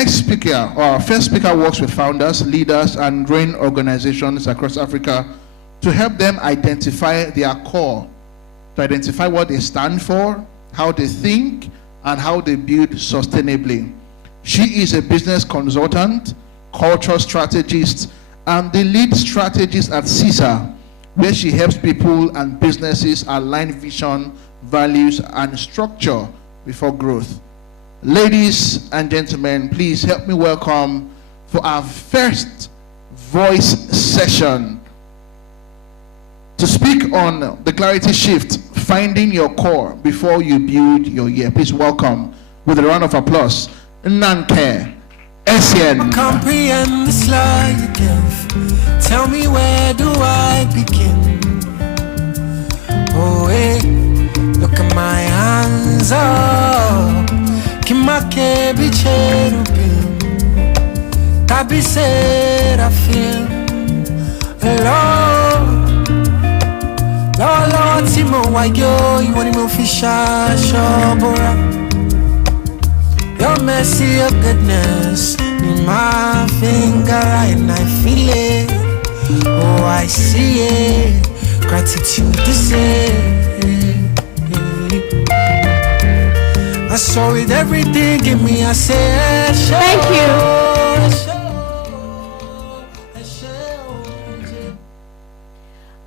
next speaker, or our first speaker, works with founders, leaders, and growing organizations across Africa to help them identify their core, to identify what they stand for, how they think, and how they build sustainably. She is a business consultant, cultural strategist, and the lead strategist at CISA, where she helps people and businesses align vision, values, and structure before growth. Ladies and gentlemen, please help me welcome for our first voice session to speak on the clarity shift, finding your core before you build your year. Please welcome, with a round of applause, Nnankre Essien. Comprehend the lie you give. Tell me, where do I begin? Oh, hey, look at my hands up. Kimake be cherubim. Tabi said I feel alone. Lord, Timo, why you want to fish shobora? Your mercy, your goodness in my finger, and I feel it. Oh, I see it. Gratitude to say. I saw it, everything. Give me a say. Thank you.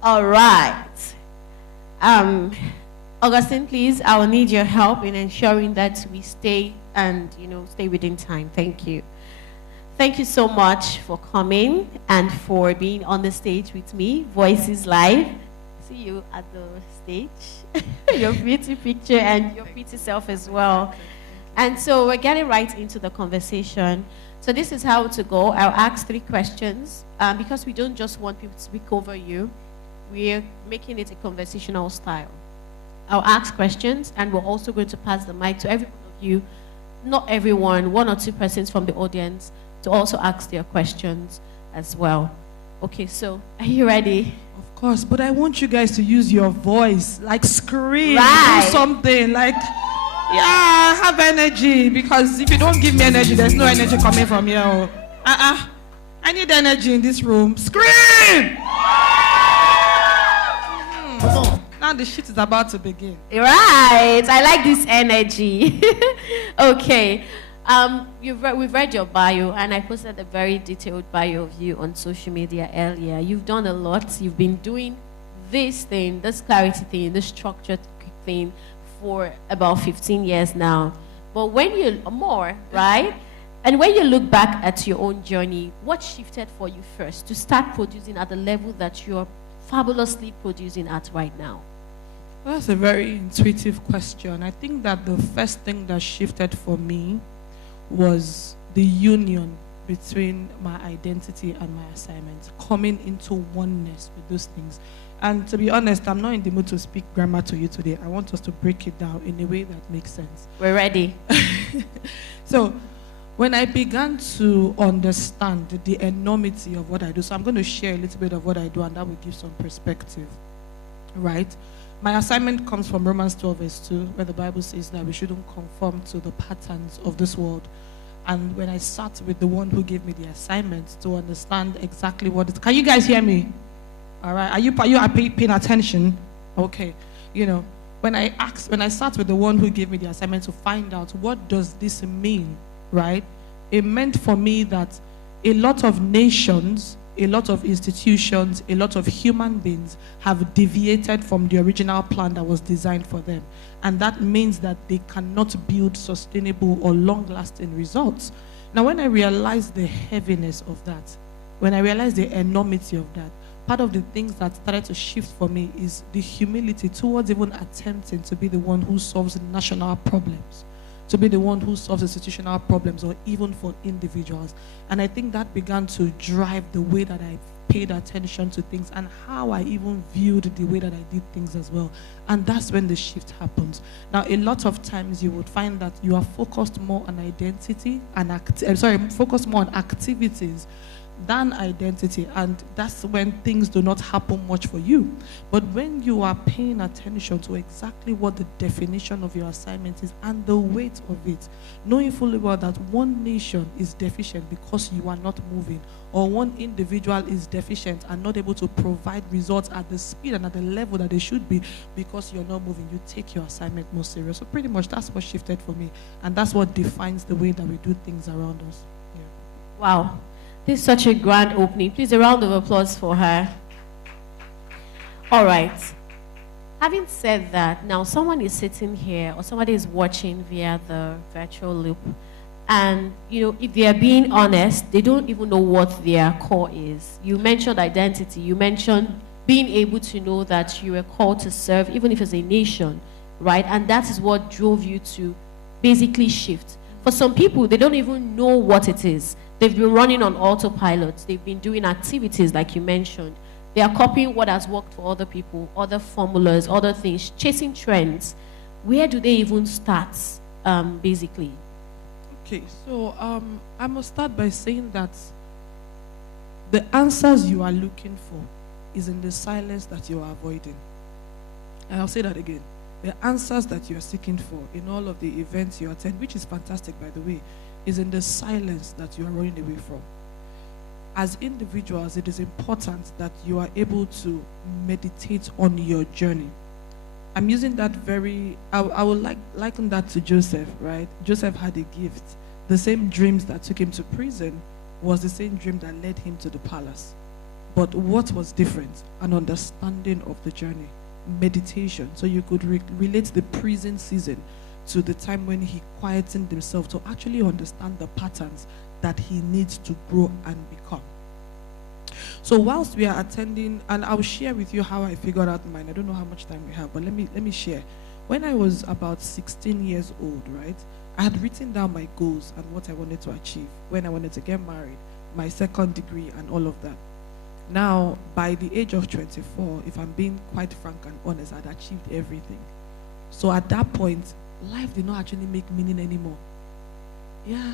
All right. Augustine, please, I will need your help in ensuring that we stay within time. Thank you. Thank you so much for coming and for being on the stage with me. Voices Live. See you at the stage. Your pretty picture and your pretty self as well. And so we're getting right into the conversation. So this is how to go. I'll ask 3 questions because we don't just want people to speak over you. We're making it a conversational style. I'll ask questions, and we're also going to pass the mic to every one of you, not everyone, 1 or 2 persons from the audience, to also ask their questions as well. Okay, so are you ready? Of course, but I want you guys to use your voice, like scream, right. Do something, like, yeah, have energy, because if you don't give me energy, there's no energy coming from you. I need energy in this room. Scream! Now the shit is about to begin. Right, I like this energy. Okay, we've read your bio, and I posted a very detailed bio of you on social media earlier. You've done a lot. You've been doing this thing, this clarity thing, this structured thing for about 15 years now. But when you right? And when you look back at your own journey, what shifted for you first to start producing at the level that you're fabulously producing at right now? Well, that's a very intuitive question. I think that the first thing that shifted for me was the union between my identity and my assignment, coming into oneness with those things. And to be honest, I'm not in the mood to speak grammar to you today. I want us to break it down in a way that makes sense. We're ready. So, when I began to understand the enormity of what I do, so I'm going to share a little bit of what I do, and that will give some perspective, right? My assignment comes from Romans 12 verse 2, where the Bible says that we shouldn't conform to the patterns of this world. And when I sat with the one who gave me the assignment to understand exactly what it... Can you guys hear me? All right. Are you paying attention? Okay. You know, when I sat with the one who gave me the assignment to find out what does this mean, right? It meant for me that a lot of nations, a lot of institutions, a lot of human beings have deviated from the original plan that was designed for them. And that means that they cannot build sustainable or long-lasting results. Now, when I realized the heaviness of that, when I realized the enormity of that, part of the things that started to shift for me is the humility towards even attempting to be the one who solves national problems, to be the one who solves institutional problems, or even for individuals. And I think that began to drive the way that I paid attention to things and how I even viewed the way that I did things as well. And that's when the shift happens. Now, a lot of times you would find that you are focused more on identity and focused more on activities than identity, and that's when things do not happen much for you. But when you are paying attention to exactly what the definition of your assignment is and the weight of it, knowing fully well that one nation is deficient because you are not moving, or one individual is deficient and not able to provide results at the speed and at the level that they should be because you're not moving, you take your assignment more serious. So pretty much that's what shifted for me, and that's what defines the way that we do things around us. Yeah. Wow. This is such a grand opening. Please, a round of applause for her. All right. Having said that, now someone is sitting here or somebody is watching via the virtual loop, and if they are being honest, they don't even know what their core is. You mentioned identity. You mentioned being able to know that you are called to serve, even if it's a nation, right? And that is what drove you to basically shift. For some people, they don't even know what it is. They've been running on autopilot. They've been doing activities like you mentioned. They are copying what has worked for other people, other formulas, other things, chasing trends. Where do they even start, basically? Okay, so I must start by saying that the answers you are looking for is in the silence that you are avoiding. And I'll say that again. The answers that you are seeking for in all of the events you attend, which is fantastic, by the way, is in the silence that you are running away from. As individuals, it is important that you are able to meditate on your journey. I'm using that I would liken that to Joseph, right? Joseph had a gift. The same dreams that took him to prison was the same dream that led him to the palace. But what was different? An understanding of the journey, meditation. So you could relate the prison season to the time when he quietened himself to actually understand the patterns that he needs to grow and become. So whilst we are attending, and I'll share with you how I figured out mine. I don't know how much time we have, but let me share. When I was about 16 years old, right, I had written down my goals and what I wanted to achieve, when I wanted to get married, my second degree, and all of that. Now, by the age of 24, if I'm being quite frank and honest, I'd achieved everything. So at that point, life did not actually make meaning anymore. Yeah,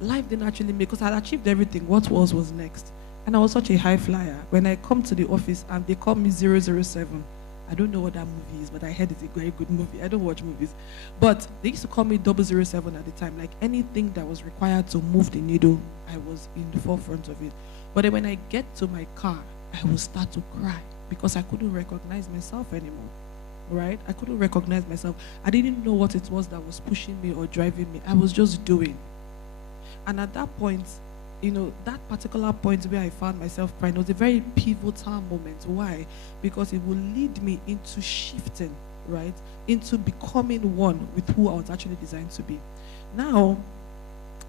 life didn't actually make, because I'd achieved everything. What was next? And I was such a high flyer. When I come to the office and they call me 007, I don't know what that movie is, but I heard it's a very good movie. I don't watch movies. But they used to call me 007 at the time. Like anything that was required to move the needle, I was in the forefront of it. But then when I get to my car, I will start to cry because I couldn't recognize myself anymore, right? I couldn't recognize myself. I didn't know what it was that was pushing me or driving me. I was just doing. And at that point, that particular point where I found myself crying was a very pivotal moment. Why? Because it will lead me into shifting, right? Into becoming one with who I was actually designed to be. Now,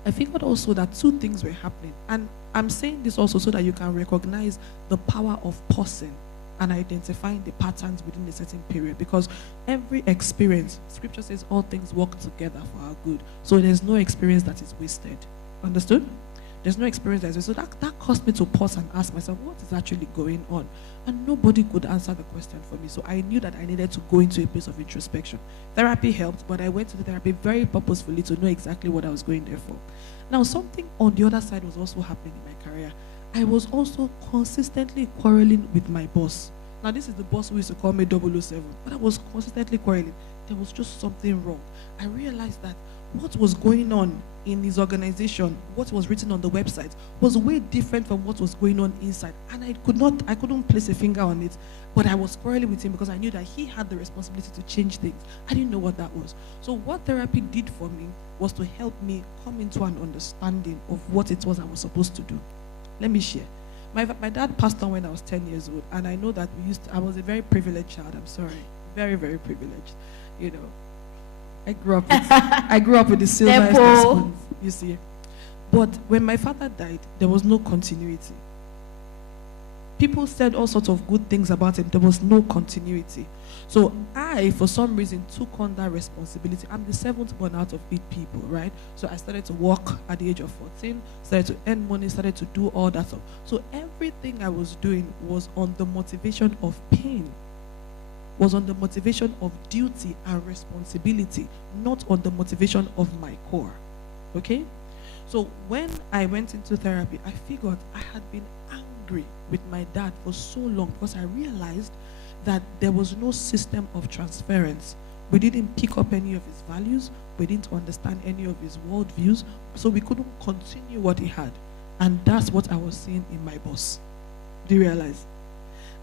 I figured also that two things were happening. And I'm saying this also so that you can recognize the power of pausing and identifying the patterns within a certain period. Because every experience, scripture says all things work together for our good. So there's no experience that is wasted. Understood? There's no experience that is wasted. So that caused me to pause and ask myself, what is actually going on? And nobody could answer the question for me. So I knew that I needed to go into a place of introspection. Therapy helped, but I went to the therapy very purposefully to know exactly what I was going there for. Now, something on the other side was also happening in my career. I was also consistently quarreling with my boss. Now, this is the boss who used to call me 007, but I was consistently quarreling. There was just something wrong. I realized that what was going on in his organization, what was written on the website, was way different from what was going on inside. And I couldn't place a finger on it, but I was quarreling with him because I knew that he had the responsibility to change things. I didn't know what that was. So what therapy did for me was to help me come into an understanding of what it was I was supposed to do. Let me share. My dad passed on when I was 10 years old, and I know that I was a very privileged child. I'm sorry. Very, very privileged. I grew up with the silver spoons, you see. But when my father died, there was no continuity. People said all sorts of good things about him. There was no continuity. So I, for some reason, took on that responsibility. I'm the seventh born out of 8 people, right? So I started to work at the age of 14, started to earn money, started to do all that stuff. So everything I was doing was on the motivation of pain, was on the motivation of duty and responsibility, not on the motivation of my core, okay? So when I went into therapy, I figured I had been angry with my dad for so long because I realized that there was no system of transference. We didn't pick up any of his values. We didn't understand any of his worldviews. So we couldn't continue what he had. And that's what I was seeing in my boss. Do you realize?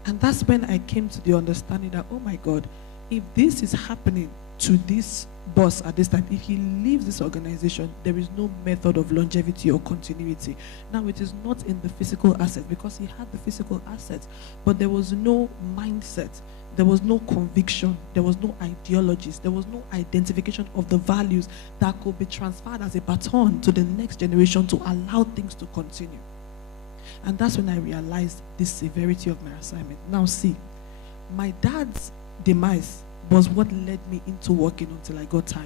And that's when I came to the understanding that, oh my God, if this is happening to this boss at this time, if he leaves this organization, there is no method of longevity or continuity. Now, it is not in the physical asset, because he had the physical assets, but there was no mindset, there was no conviction, there was no ideologies, there was no identification of the values that could be transferred as a baton to the next generation to allow things to continue. And that's when I realized the severity of my assignment. Now see, my dad's demise was what led me into working until I got tired.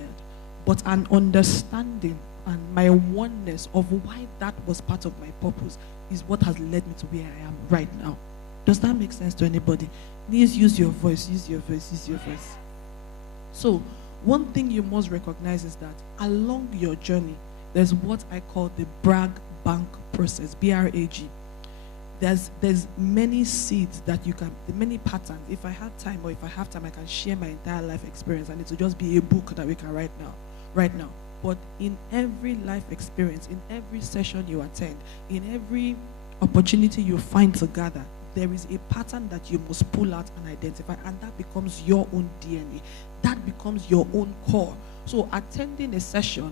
But an understanding and my oneness of why that was part of my purpose is what has led me to where I am right now. Does that make sense to anybody? Please use your voice, use your voice, use your voice. So one thing you must recognize is that along your journey, there's what I call the brag bank process, BRAG. There's many seeds that you can, many patterns. If I had time, or if I have time, I can share my entire life experience, and it will just be a book that we can write now. But in every life experience, in every session you attend, in every opportunity you find to gather, there is a pattern that you must pull out and identify, and that becomes your own DNA. That becomes your own core. So attending a session,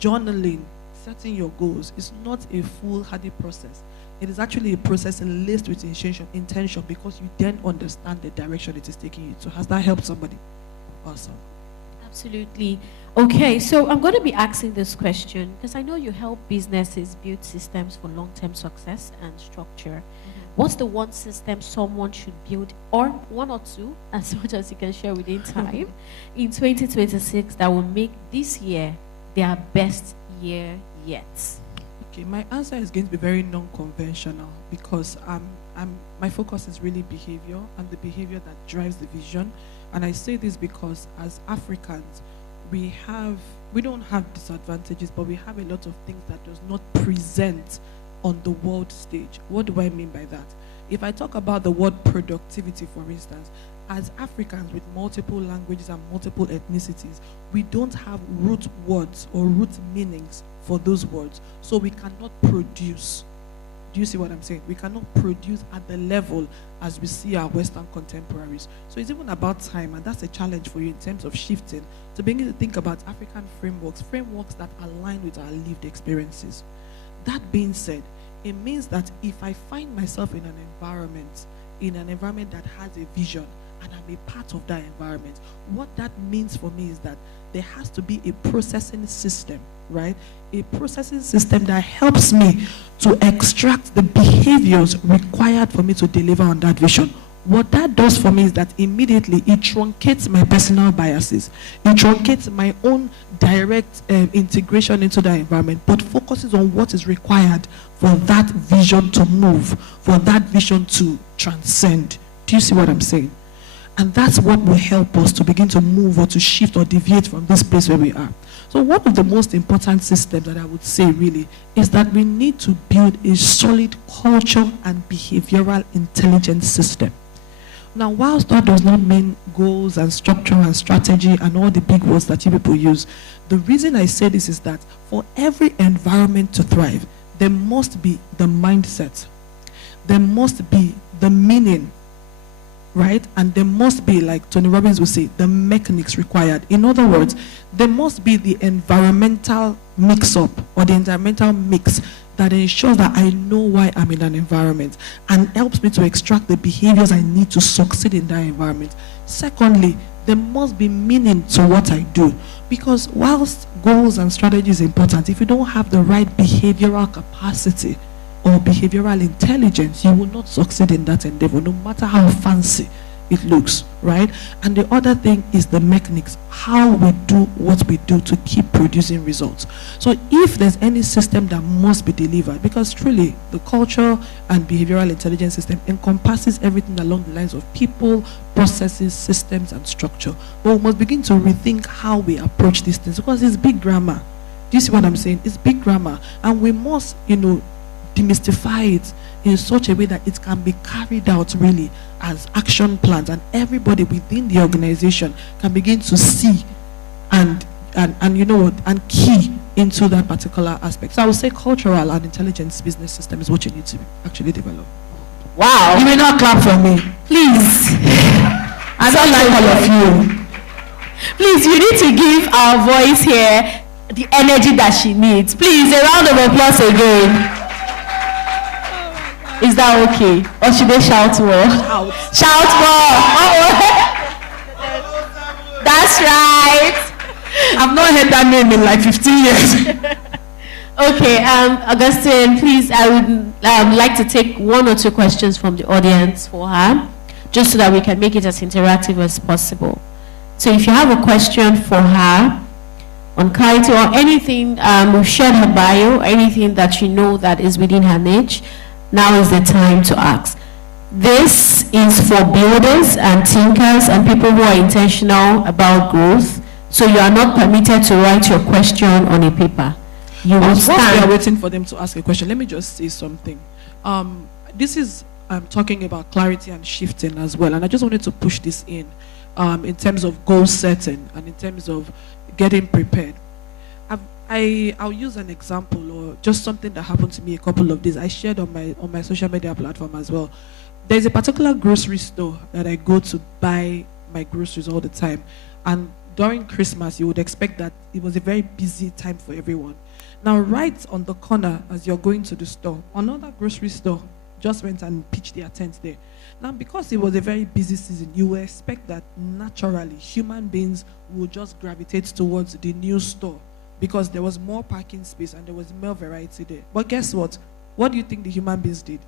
journaling, setting your goals is not a foolhardy process. It is actually a process laced with intention, because you then understand the direction it is taking you to. Has that helped somebody? Awesome. Absolutely. Okay, so I'm going to be asking this question because I know you help businesses build systems for long-term success and structure. What's the one system someone should build, or one or two, as much as you can share within time, in 2026 that will make this year their best year yet? Okay, my answer is going to be very non-conventional, because my focus is really behavior, and the behavior that drives the vision. And I say this because as Africans, we don't have disadvantages, but we have a lot of things that does not present on the world stage. What do I mean by that? If I talk about the word productivity, for instance, as Africans with multiple languages and multiple ethnicities, we don't have root words or root meanings for those words. So we cannot produce. Do you see what I'm saying? We cannot produce at the level as we see our Western contemporaries. So it's even about time, and that's a challenge for you in terms of shifting to begin to think about African frameworks that align with our lived experiences. That being said, it means that if I find myself in an environment that has a vision, and I'm a part of that environment, what that means for me is that there has to be a processing system, right? A processing system that helps me to extract the behaviors required for me to deliver on that vision. What that does for me is that immediately it truncates my personal biases. It truncates my own direct integration into the environment, but focuses on what is required for that vision to move, for that vision to transcend. Do you see what I'm saying? And that's what will help us to begin to move or to shift or deviate from this place where we are. So one of the most important systems that I would say really is that we need to build a solid culture and behavioral intelligence system. Now, whilst that does not mean goals and structure and strategy and all the big words that you people use, the reason I say this is that for every environment to thrive, there must be the mindset, there must be the meaning, right? And there must be, like Tony Robbins would say, the mechanics required. In other words, there must be the environmental mix-up or the environmental mix that ensures that I know why I'm in an environment and helps me to extract the behaviors I need to succeed in that environment. Secondly, there must be meaning to what I do, because whilst goals and strategy is important, if you don't have the right behavioral capacity or behavioral intelligence, you will not succeed in that endeavor, no matter how fancy it looks, right? And the other thing is the mechanics, how we do what we do to keep producing results. So if there's any system that must be delivered, because truly the culture and behavioral intelligence system encompasses everything along the lines of people, processes, systems, and structure. But we must begin to rethink how we approach these things, because it's big grammar. Do Do you see what I'm saying? It's big grammar, and we must, demystify it in such a way that it can be carried out really as action plans, and everybody within the organization can begin to see and key into that particular aspect. So I would say cultural and intelligence business system is what you need to actually develop. Wow. You may not clap for me. Please. I don't like all of you. Please, you need to give our voice here the energy that she needs. Please, a round of applause again. Is that okay? Or should they shout more? Shout more. Oh. That's right. I've not heard that name in like 15 years. Okay, Augustine, please, I would like to take 1 or 2 questions from the audience for her, just so that we can make it as interactive as possible. So if you have a question for her on Kaito or anything, we've shared her bio, anything that you know that is within her niche, now is the time to ask. This is for builders and thinkers and people who are intentional about growth. So you are not permitted to write your question on a paper. You will stand. Whilst we are waiting for them to ask a question, let me just say something. This is talking about clarity and shifting as well, and I just wanted to push this in terms of goal setting and in terms of getting prepared. I'll use an example or just something that happened to me a couple of days. I shared on my social media platform as well. There's a particular grocery store that I go to buy my groceries all the time, and during Christmas, you would expect that it was a very busy time for everyone. Now, right on the corner, as you're going to the store, another grocery store just went and pitched their tent there. Now, because it was a very busy season, you would expect that naturally human beings would just gravitate towards the new store because there was more parking space and there was more variety there. But guess what? What do you think the human beings did?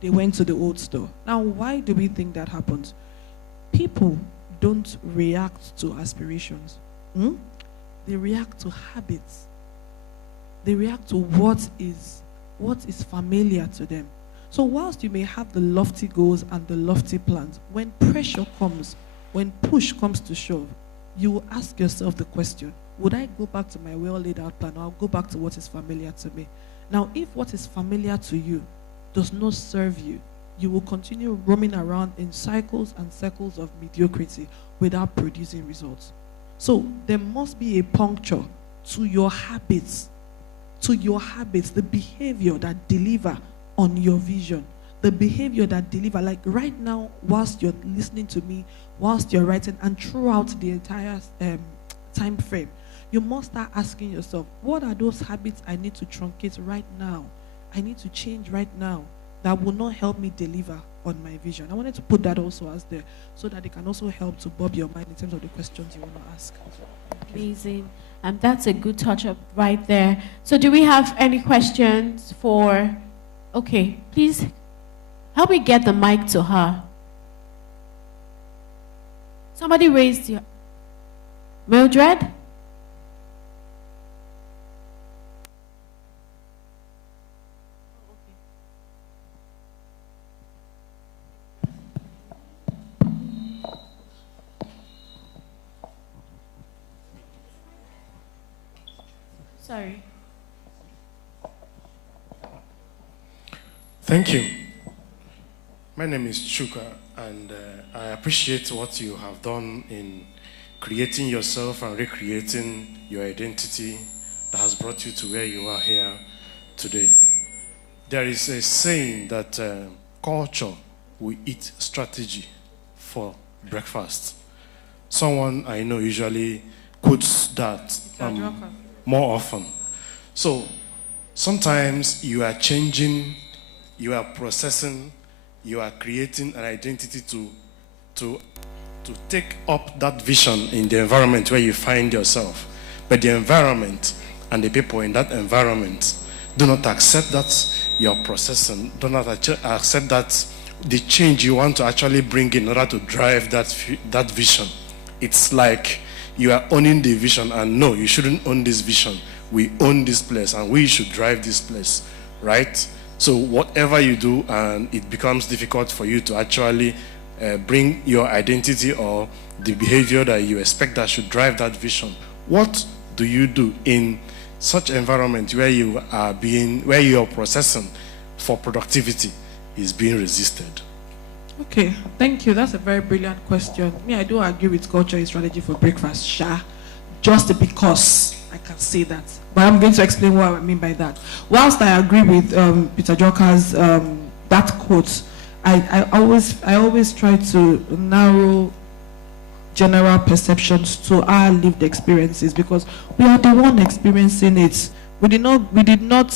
They went to the old store. Now, why do we think that happens? People don't react to aspirations. They react to habits. They react to what is familiar to them. So whilst you may have the lofty goals and the lofty plans, when pressure comes, when push comes to shove, you will ask yourself the question, would I go back to my well laid out plan, or I'll go back to what is familiar to me? Now, if what is familiar to you does not serve you, you will continue roaming around in cycles and circles of mediocrity without producing results. So there must be a puncture to your habits, the behavior that deliver on your vision, the behavior that deliver, like right now, whilst you're listening to me, whilst you're writing, and throughout the entire time frame, you must start asking yourself, what are those habits I need to truncate right now? I need to change right now that will not help me deliver on my vision. I wanted to put that also as there so that it can also help to bob your mind in terms of the questions you want to ask. Amazing. That's a good touch-up right there. So do we have any questions for... Okay, please help me get the mic to her. Somebody raised your... Mildred? Sorry. Thank you. My name is Chuka, and I appreciate what you have done in creating yourself and recreating your identity that has brought you to where you are here today. There is a saying that culture will eat strategy for breakfast. Someone I know usually quotes that more often. So sometimes you are changing, you are processing, you are creating an identity to take up that vision in the environment where you find yourself. But the environment and the people in that environment do not accept that you're processing, do not accept that the change you want to actually bring in order to drive that vision. It's like you are owning the vision, and no, you shouldn't own this vision. We own this place and we should drive this place, right? So whatever you do and it becomes difficult for you to actually bring your identity or the behavior that you expect that should drive that vision, What do you do in such environment where where your processing for productivity is being resisted? Okay, thank you. That's a very brilliant question. Me, I do agree with culture is strategy for breakfast, just because I can say that. But I'm going to explain what I mean by that. Whilst I agree with Peter Joka's that quote, I always try to narrow general perceptions to our lived experiences, because we are the one experiencing it. We did not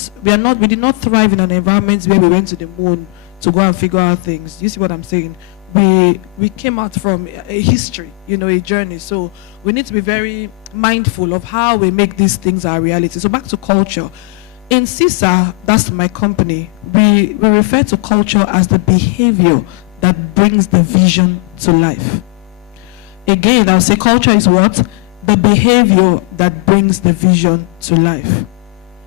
thrive in an environment where we went to the moon to go and figure out things. You see what I'm saying? We came out from a history, a journey. So we need to be very mindful of how we make these things our reality. So back to culture. In CISA, that's my company, we refer to culture as the behavior that brings the vision to life. Again, I'll say culture is what? The behavior that brings the vision to life.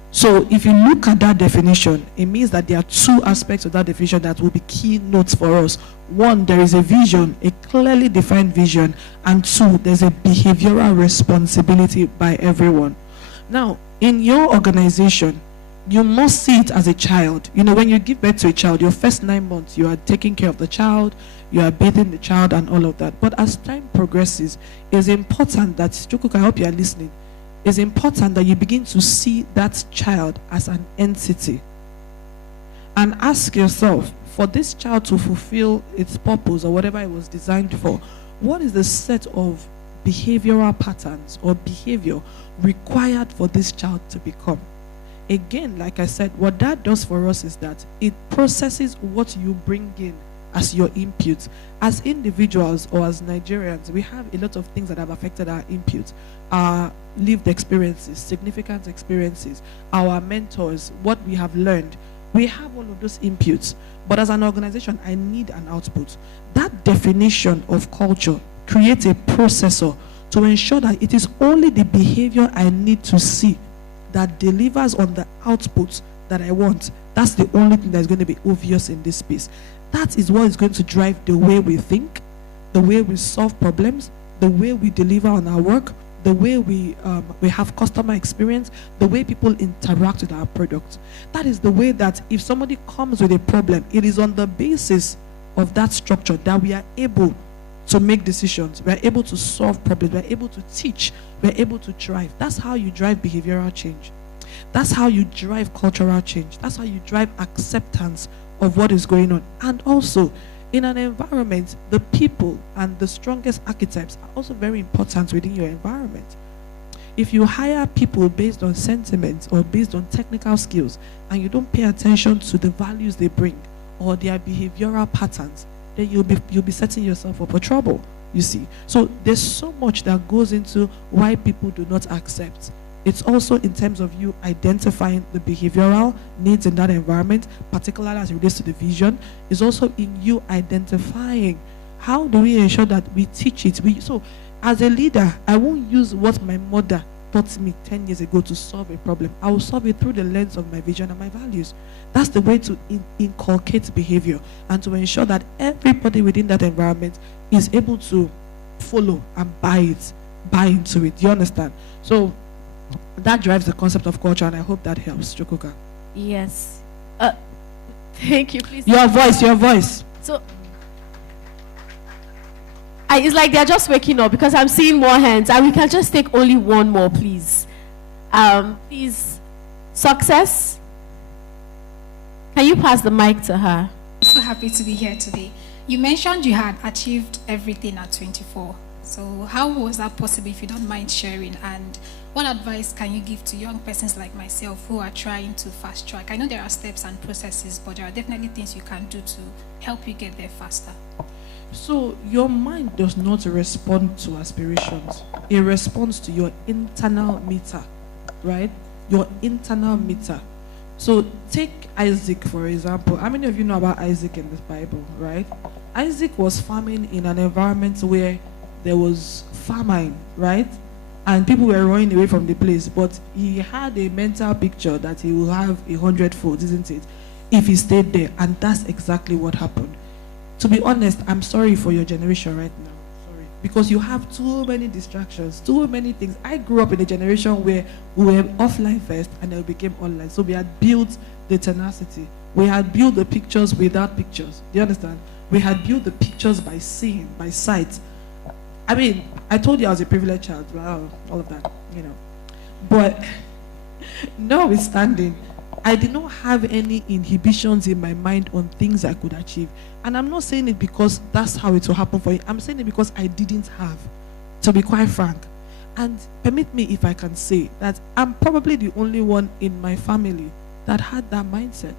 So if you look at that definition, it means that there are two aspects of that definition that will be key notes for us. One, there is a vision, a clearly defined vision. And two, there's a behavioral responsibility by everyone. Now, in your organization, you must see it as a child. When you give birth to a child, your first 9 months, you are taking care of the child, you are bathing the child and all of that. But as time progresses, it's important that, Chukuk, I hope you are listening, it's important that you begin to see that child as an entity. And ask yourself, for this child to fulfill its purpose or whatever it was designed for, what is the set of behavioral patterns or behavior required for this child to become? Again, like I said, what that does for us is that it processes what you bring in as your input. As individuals or as Nigerians, we have a lot of things that have affected our input. Our lived experiences, significant experiences, our mentors, what we have learned. We have all of those inputs. But as an organization, I need an output. That definition of culture creates a processor to ensure that it is only the behavior I need to see that delivers on the output that I want. That's the only thing that's going to be obvious in this space. That is what is going to drive the way we think, the way we solve problems, the way we deliver on our work, the way we have customer experience, the way people interact with our product. That is the way that if somebody comes with a problem, it is on the basis of that structure that we are able to make decisions, we are able to solve problems, we are able to teach, we are able to drive. That's how you drive behavioral change. That's how you drive cultural change. That's how you drive acceptance of what is going on. And also, in an environment, the people and the strongest archetypes are also very important within your environment. If you hire people based on sentiment or based on technical skills, and you don't pay attention to the values they bring or their behavioral patterns, then you'll be setting yourself up for trouble, you see. So there's so much that goes into why people do not accept. It's also in terms of you identifying the behavioral needs in that environment, particularly as it relates to the vision. It's also in you identifying how do we ensure that we teach it. So as a leader, I won't use what my mother taught me 10 years ago to solve a problem. I will solve it through the lens of my vision and my values. That's the way to inculcate behavior and to ensure that everybody within that environment is able to follow and buy into it. Do you understand? So that drives the concept of culture, and I hope that helps. Chokoka. Yes. Thank you, please. Your voice. So, it's like they're just waking up because I'm seeing more hands, and we can just take only one more, please. Please, Success. Can you pass the mic to her? I'm so happy to be here today. You mentioned you had achieved everything at 24. So how was that possible, if you don't mind sharing? And what advice can you give to young persons like myself who are trying to fast track? I know there are steps and processes, but there are definitely things you can do to help you get there faster. So your mind does not respond to aspirations. It responds to your internal meter, right? Your internal meter. So take Isaac, for example. How many of you know about Isaac in the Bible, right? Isaac was farming in an environment where there was famine, right? And people were running away from the place, but he had a mental picture that he will have 100-fold, isn't it? If he stayed there, and that's exactly what happened. To be honest, I'm sorry for your generation right now. Sorry. because you have too many distractions, too many things. I grew up in a generation where we were offline first and then we became online. So we had built the tenacity. We had built the pictures without pictures. Do you understand? We had built the pictures by seeing, by sight. I mean, I told you I was a privileged child. Wow, all of that, you know. But notwithstanding, I did not have any inhibitions in my mind on things I could achieve. And I'm not saying it because that's how it will happen for you. I'm saying it because I didn't have, to be quite frank. And permit me, if I can say, that I'm probably the only one in my family that had that mindset.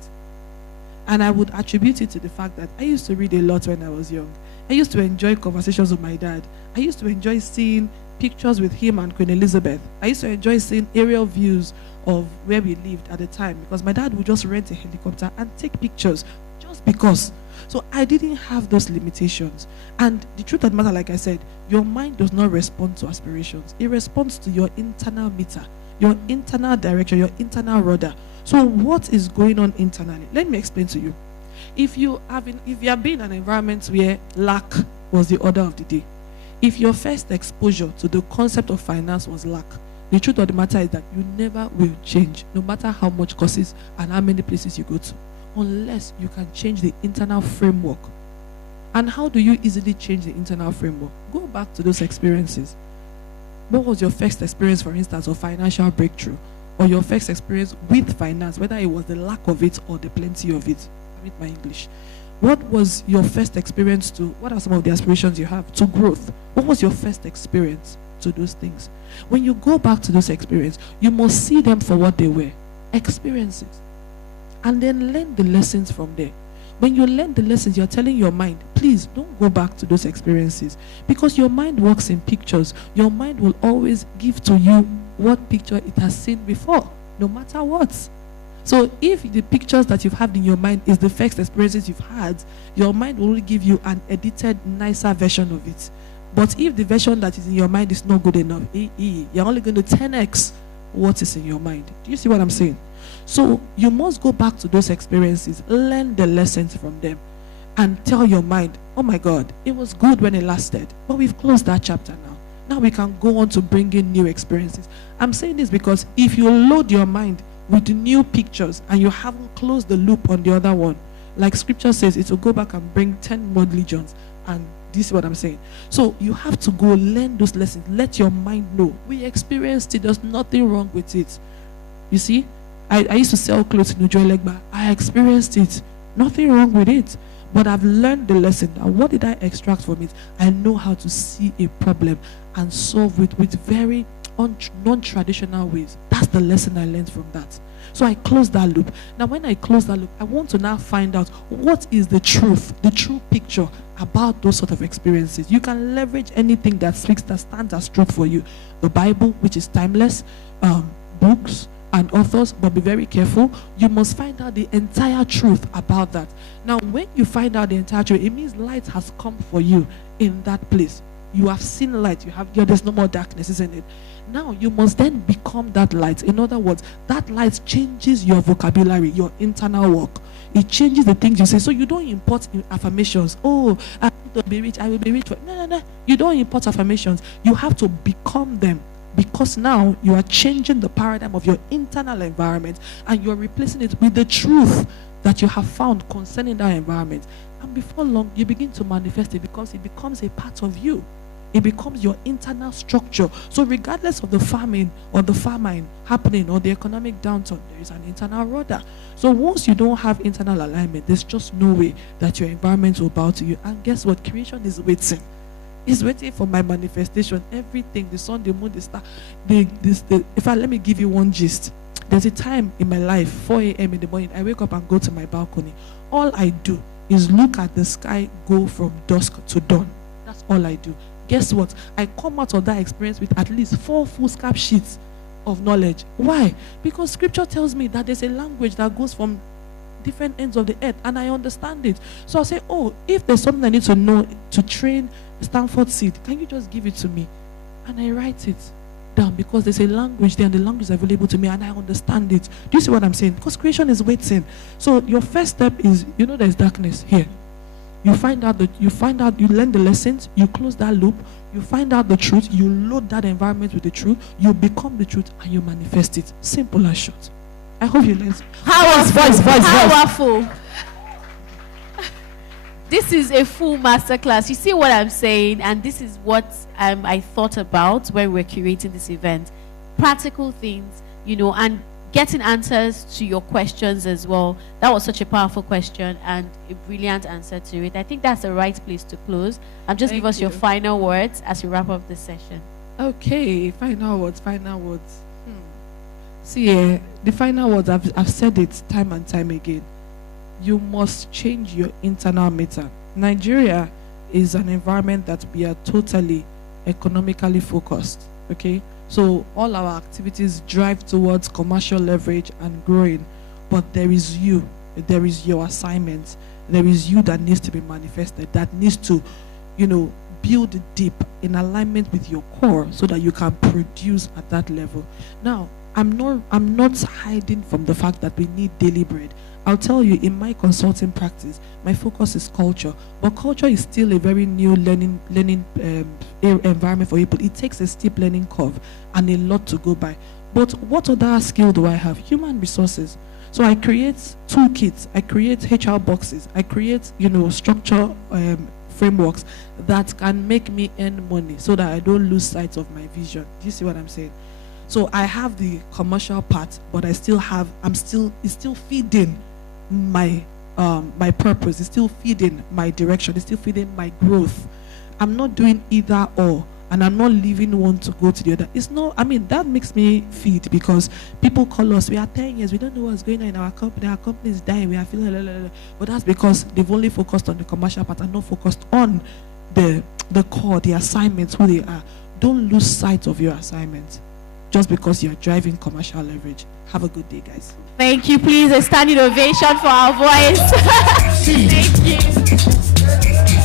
And I would attribute it to the fact that I used to read a lot when I was young. I used to enjoy conversations with my dad. I used to enjoy seeing pictures with him and Queen Elizabeth. I used to enjoy seeing aerial views of where we lived at the time, because my dad would just rent a helicopter and take pictures just because. So I didn't have those limitations. And the truth of the matter, like I said, your mind does not respond to aspirations. It responds to your internal meter, your internal direction, your internal rudder. So what is going on internally? Let me explain to you. If you have been in an environment where lack was the order of the day, if your first exposure to the concept of finance was lack, the truth of the matter is that you never will change, no matter how much courses and how many places you go to, unless you can change the internal framework. And how do you easily change the internal framework? Go back to those experiences. What was your first experience, for instance, of financial breakthrough? Or your first experience with finance, whether it was the lack of it or the plenty of it? I mean my English. What was your first experience to, what are some of the aspirations you have to growth? What was your first experience to those things? When you go back to those experiences, you must see them for what they were, experiences. And then learn the lessons from there. When you learn the lessons, you're telling your mind, please don't go back to those experiences. Because your mind works in pictures. Your mind will always give to you what picture it has seen before, no matter what. So if the pictures that you've had in your mind is the first experiences you've had, your mind will only give you an edited, nicer version of it. But if the version that is in your mind is not good enough, you're only going to 10x what is in your mind. Do you see what I'm saying? So you must go back to those experiences, learn the lessons from them, and tell your mind, oh my God, it was good when it lasted, but we've closed that chapter now. Now we can go on to bring in new experiences. I'm saying this because if you load your mind with new pictures and you haven't closed the loop on the other one, like scripture says, it will go back and bring 10 more legions. And this is what I'm saying. So you have to go learn those lessons. Let your mind know. We experienced it. There's nothing wrong with it. You see, I used to sell clothes in Ujo Legba. I experienced it. Nothing wrong with it. But I've learned the lesson. And what did I extract from it? I know how to see a problem and solve it with very non-traditional ways. That's the lesson I learned from that. So I closed that loop. Now when I close that loop, I want to now find out what is the truth, the true picture about those sort of experiences. You can leverage anything that speaks, that stands as truth for you. The Bible, which is timeless, books and authors, but be very careful. You must find out the entire truth about that. Now when you find out the entire truth, it means light has come for you in that place. You have seen light. There's no more darkness, isn't it? Now you must then become that light. In other words, that light changes your vocabulary, your internal work. It changes the things you say. So you don't import affirmations. Oh, I will be rich. I will be rich. No. You don't import affirmations. You have to become them. Because now you are changing the paradigm of your internal environment and you're replacing it with the truth that you have found concerning that environment. And before long, you begin to manifest it because it becomes a part of you. It becomes your internal structure. So regardless of the famine or the famine happening or the economic downturn, there is an internal rudder. So once you don't have internal alignment, there's just no way that your environment will bow to you. And guess what? Creation is waiting. It's waiting for my manifestation. Everything, the sun, the moon, the star. Let me give you one gist. There's a time in my life, 4 a.m. in the morning, I wake up and go to my balcony. All I do is look at the sky go from dusk to dawn. That's all I do. Guess what? I come out of that experience with at least 4 foolscap sheets of knowledge. Why? Because scripture tells me that there's a language that goes from different ends of the earth, and I understand it. So I say, oh, if there's something I need to know to train Stanford seed, can you just give it to me? And I write it down because there's a language there and the language is available to me and I understand it. Do you see what I'm saying? Because creation is waiting. So your first step is, there's darkness here. You learn the lessons, you close that loop, You find out the truth, you load that environment with the truth, you become the truth, and you manifest it. Simple and short. I hope you learned. Voice. Powerful. This is a full masterclass. You see what I'm saying? And this is what I thought about when we were curating this event. Practical things, and getting answers to your questions as well. That was such a powerful question and a brilliant answer to it. I think that's the right place to close. And just give us your final words as we wrap up this session. Okay, final words. See, the final words, I've said it time and time again. You must change your internal meter. Nigeria is an environment that we are totally economically focused, okay? So all our activities drive towards commercial leverage and growing, but there is your assignment, there is you that needs to be manifested, that needs to, build deep in alignment with your core so that you can produce at that level. Now, I'm not hiding from the fact that we need daily bread. I'll tell you, in my consulting practice, my focus is culture, but culture is still a very new learning environment for people. It takes a steep learning curve and a lot to go by. But what other skill do I have? Human resources. So I create toolkits, I create HR boxes, I create structure frameworks that can make me earn money so that I don't lose sight of my vision. Do you see what I'm saying? So I have the commercial part, but it's still feeding my purpose. It's still feeding my direction. It's still feeding my growth. I'm not doing either or, and I'm not leaving one to go to the other. That makes me feed, because people call us, we are 10 years, we don't know what's going on in our company is dying, we are feeling, but that's because they've only focused on the commercial part and not focused on the core, the assignments, who they are. Don't lose sight of your assignment just because you're driving commercial leverage. Have a good day, guys. Thank you. Please, a standing ovation for our voice. Thank you.